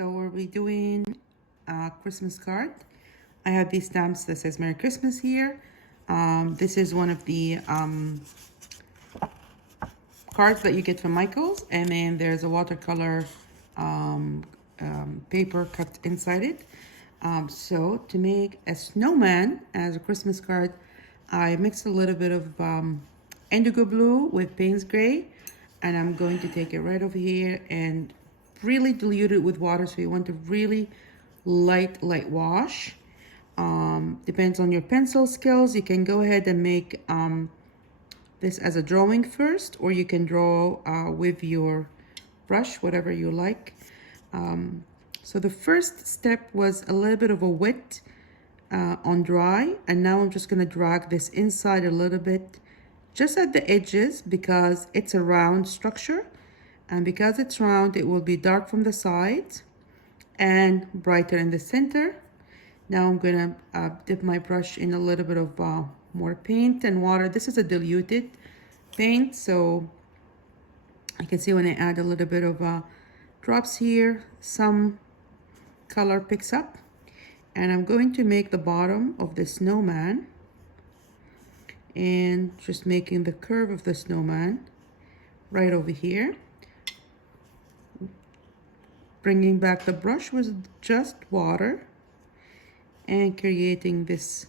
So we'll be doing a Christmas card. I have these stamps that says Merry Christmas here. This is one of the cards that you get from Michael's, and then there's a watercolor paper cut inside it. So to make a snowman as a Christmas card, I mixed a little bit of indigo blue with Payne's gray, and I'm going to take it right over here and really dilute it with water. So you want to really light wash. Depends on your pencil skills. You can go ahead and make this as a drawing first, or you can draw with your brush, whatever you like. So the first step was a little bit of a wet on dry, and now I'm just going to drag this inside a little bit, just at the edges, because it's a round structure, and because it's round, it will be dark from the sides and brighter in the center. Now I'm going to dip my brush in a little bit of more paint and water. This is a diluted paint, so I can see when I add a little bit of drops here, some color picks up. And I'm going to make the bottom of the snowman, and just making the curve of the snowman right over here. Bringing back the brush with just water and creating this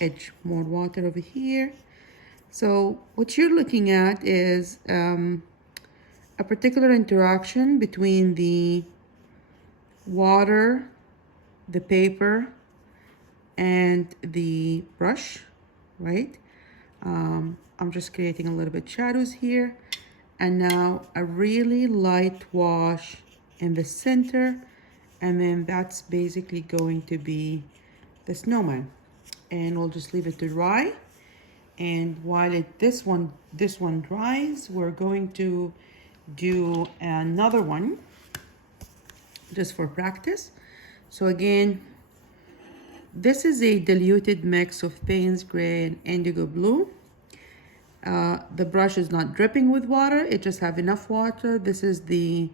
edge, more water over here. So what you're looking at is a particular interaction between the water, the paper, and the brush, right? I'm just creating a little bit shadows here, and now a really light wash in the center, and then that's basically going to be the snowman. And we'll just leave it to dry. And while this one dries, we're going to do another one just for practice. So again, this is a diluted mix of Payne's gray and indigo blue. The brush is not dripping with water, it just have enough water. This is the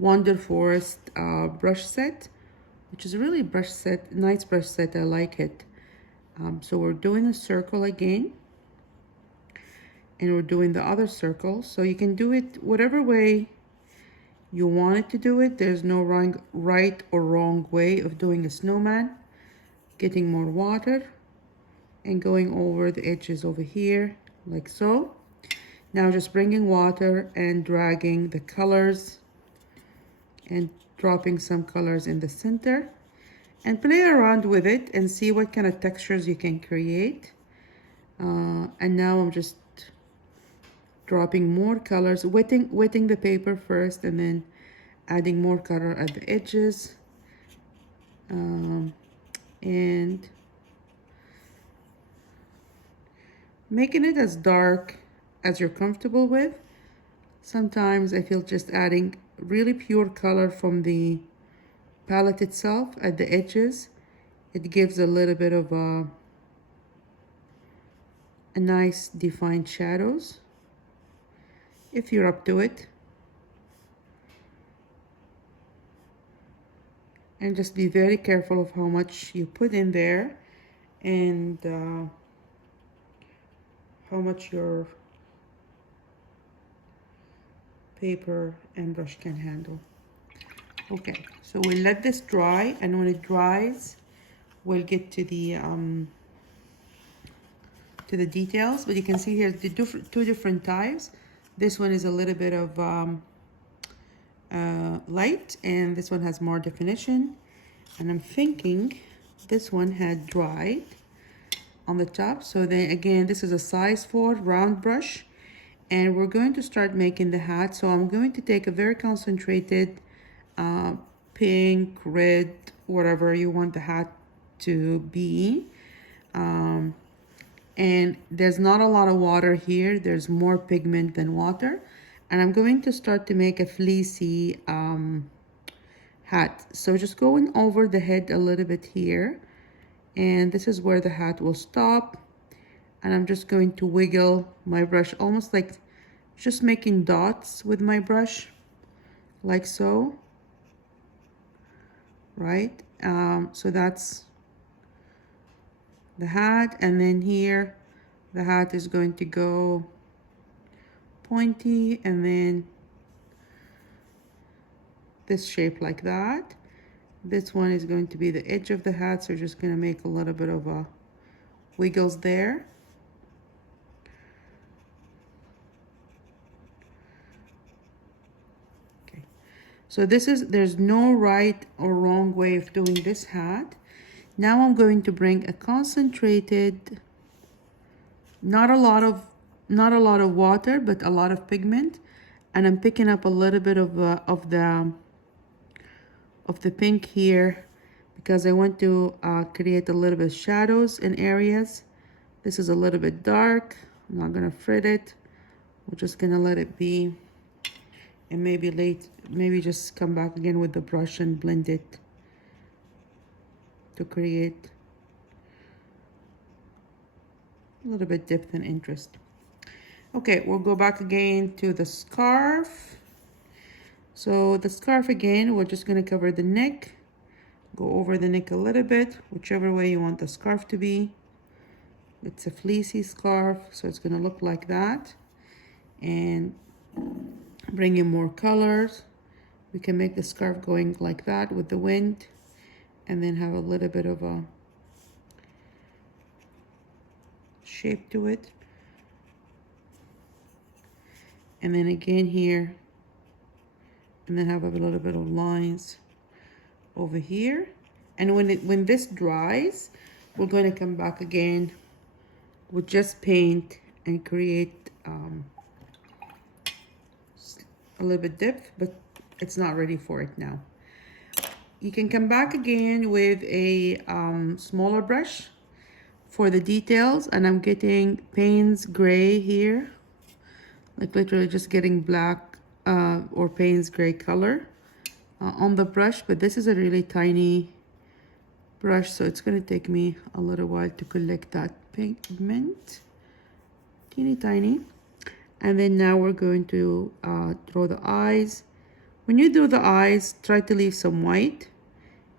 Wonder Forest brush set, which is a really nice brush set. I like it. So we're doing a circle again, and we're doing the other circle. So you can do it whatever way you want it to do it. There's no right or wrong way of doing a snowman. Getting more water and going over the edges over here like so. Now just bringing water and dragging the colors and dropping some colors in the center, and play around with it and see what kind of textures you can create. And now I'm just dropping more colors, wetting the paper first, and then adding more color at the edges, and making it as dark as you're comfortable with. Sometimes I feel just adding really pure color from the palette itself at the edges, it gives a little bit of a nice defined shadows if you're up to it. And just be very careful of how much you put in there, and how much your paper and brush can handle. Okay, so we'll let this dry, and when it dries, we'll get to the details. But you can see here the two different types. This one is a little bit of light, and this one has more definition. And I'm thinking this one had dried on the top. So then again, this is a size 4 round brush, and we're going to start making the hat. So I'm going to take a very concentrated pink, red, whatever you want the hat to be. And there's not a lot of water here. There's more pigment than water. And I'm going to start to make a fleecy hat. So just going over the head a little bit here. And this is where the hat will stop. And I'm just going to wiggle my brush, almost like just making dots with my brush, like so. right? So that's the hat, and then here the hat is going to go pointy, and then this shape like that. This one is going to be the edge of the hat, so we're just going to make a little bit of a wiggles there. Okay, so there's no right or wrong way of doing this hat. Now I'm going to bring a concentrated, not a lot of water, but a lot of pigment, and I'm picking up a little bit of the pink here because I want to create a little bit of shadows in areas. This is a little bit dark. I'm not gonna frit it. We're just gonna let it be, and maybe just come back again with the brush and blend it to create a little bit depth and interest. Okay, we'll go back again to the scarf. So the scarf again, we're just gonna cover the neck, go over the neck a little bit, whichever way you want the scarf to be. It's a fleecy scarf, so it's gonna look like that. And bring in more colors. We can make the scarf going like that with the wind, and then have a little bit of a shape to it. And then again here, and then have a little bit of lines over here. And when this dries, we're going to come back again with just paint and create a little bit depth, but it's not ready for it now. You can come back again with a smaller brush for the details, and I'm getting Payne's gray here, like literally just getting black or Payne's gray color on the brush, but this is a really tiny brush, so it's going to take me a little while to collect that pigment, teeny tiny. And then now we're going to draw the eyes. When you do the eyes, try to leave some white,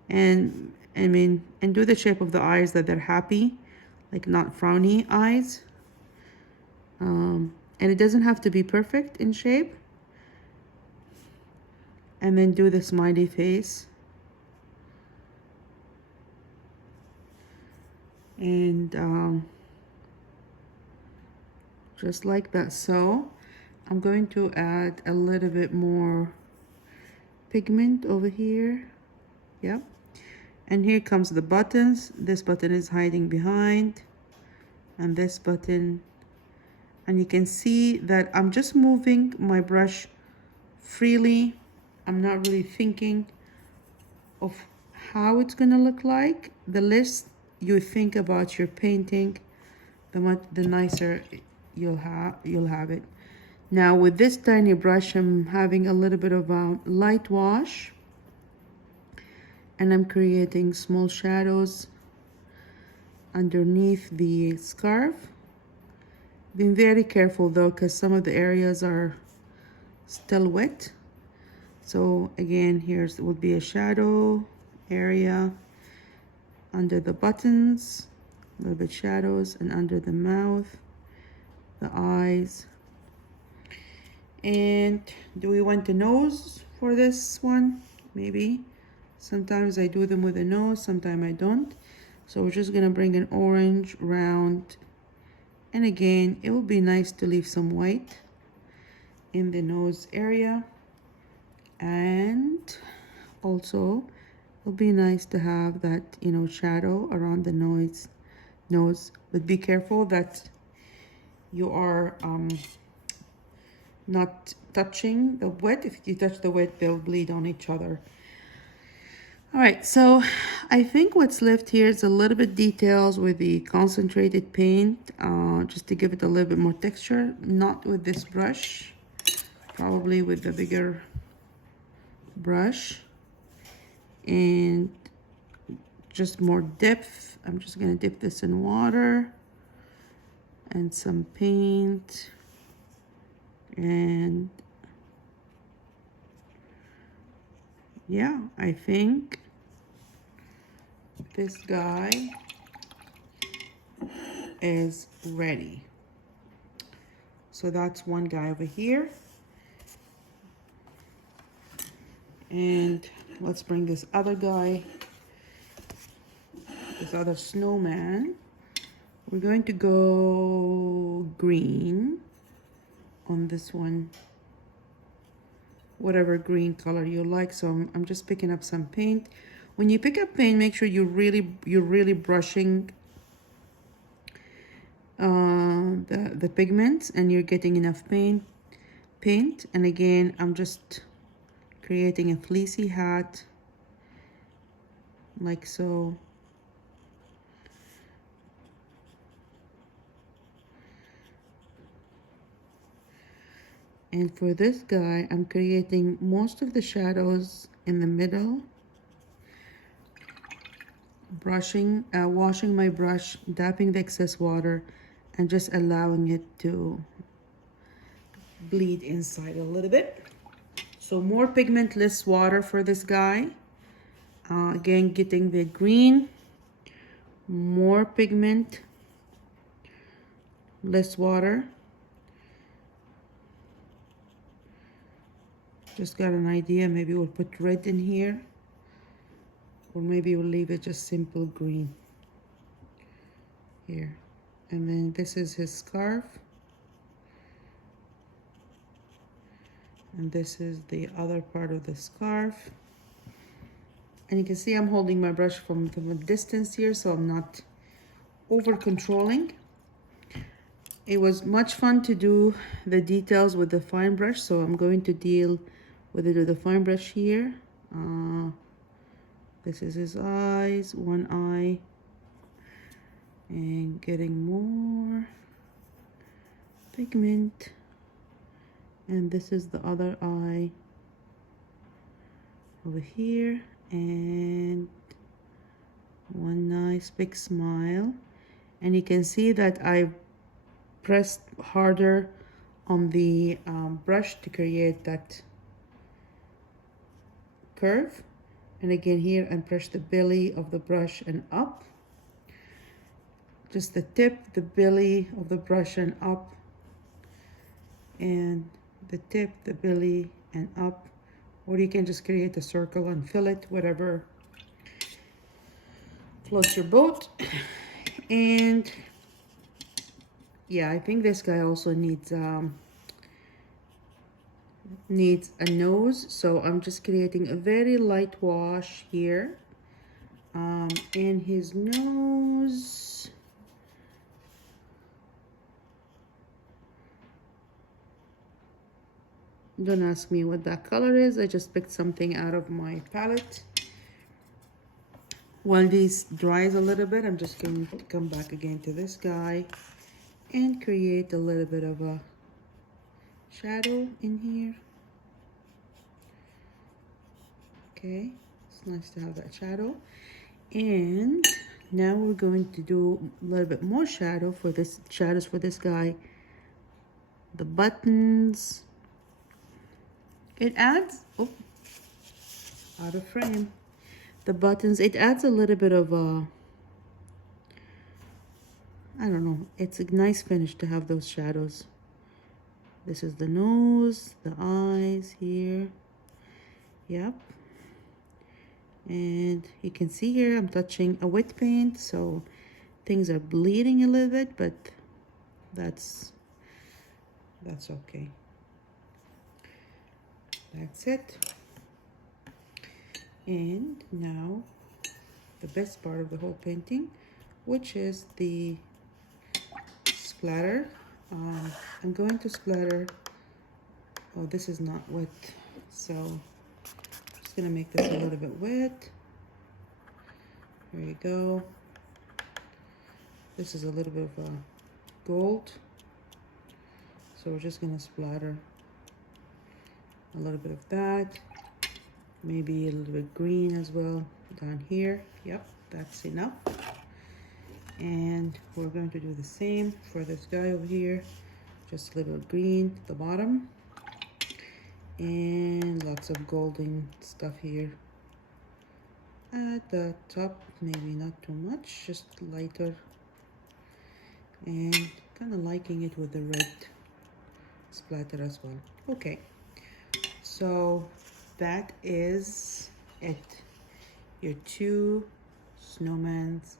and do the shape of the eyes that they're happy, like not frowny eyes. And it doesn't have to be perfect in shape. And then do the smiley face. And just like that. So I'm going to add a little bit more pigment over here. Yep. And here comes the buttons. This button is hiding behind, and this button. And you can see that I'm just moving my brush freely. I'm not really thinking of how it's gonna look like. The less you think about your painting, the nicer you'll have it. Now with this tiny brush, I'm having a little bit of a light wash, and I'm creating small shadows underneath the scarf. Being very careful though, because some of the areas are still wet. So again, here's would be a shadow area under the buttons, a little bit shadows, and under the mouth, the eyes. And do we want the nose for this one? Maybe. Sometimes I do them with a nose, sometimes I don't. So we're just gonna bring an orange round. And again, it would be nice to leave some white in the nose area. And also, it would be nice to have that, shadow around the nose. But be careful that you are not touching the wet. If you touch the wet, they'll bleed on each other. All right, so I think what's left here is a little bit details with the concentrated paint, just to give it a little bit more texture, not with this brush, probably with the bigger brush, and just more depth. I'm just gonna dip this in water and some paint, and yeah, I think this guy is ready. So that's one guy over here. And let's bring this other guy, this other snowman. We're going to go green on this one, whatever green color you like. So I'm just picking up some paint. When you pick up paint, make sure you're really brushing the pigments and you're getting enough paint. And again, I'm just creating a fleecy hat like so. And for this guy, I'm creating most of the shadows in the middle. Brushing, washing my brush, dapping the excess water, and just allowing it to bleed inside a little bit. So more pigment, less water for this guy. Again, getting the green, more pigment, less water. Just got an idea, maybe we'll put red in here, or maybe we'll leave it just simple green here. And then this is his scarf, and this is the other part of the scarf. And you can see I'm holding my brush from a distance here, so I'm not over controlling. It was much fun to do the details with the fine brush, so I'm going to deal with it with the fine brush here. This is his eyes, one eye, and getting more pigment. And this is the other eye over here, and one nice big smile. And you can see that I pressed harder on the brush to create that curve. And again here, and press the belly of the brush and up. Just the tip, the belly of the brush and up. And the tip, the belly and up. Or you can just create a circle and fill it, whatever floats your boat. And yeah, I think this guy also needs a nose, so I'm just creating a very light wash here in his nose. Don't ask me what that color is, I just picked something out of my palette. While this dries a little bit, I'm just going to come back again to this guy and create a little bit of a shadow in here. Okay, it's nice to have that shadow. And now we're going to do a little bit more shadows for this guy. The buttons. It adds, oh, out of frame. The buttons, it adds a little bit of a, I don't know, it's a nice finish to have those shadows. This is the nose, the eyes here. Yep. And you can see here I'm touching a wet paint, so things are bleeding a little bit, but that's okay. That's it. And now the best part of the whole painting, which is the splatter. I'm going to splatter. Oh, this is not wet, so I'm just gonna make this a little bit wet. There you go. This is a little bit of a gold, so we're just gonna splatter a little bit of that. Maybe a little bit green as well down here. Yep, that's enough. And we're going to do the same for this guy over here. Just a little green at the bottom. And lots of golden stuff here. At the top, maybe not too much, just lighter, and kind of liking it with the red splatter as well. Okay, so that is it. Your two snowmans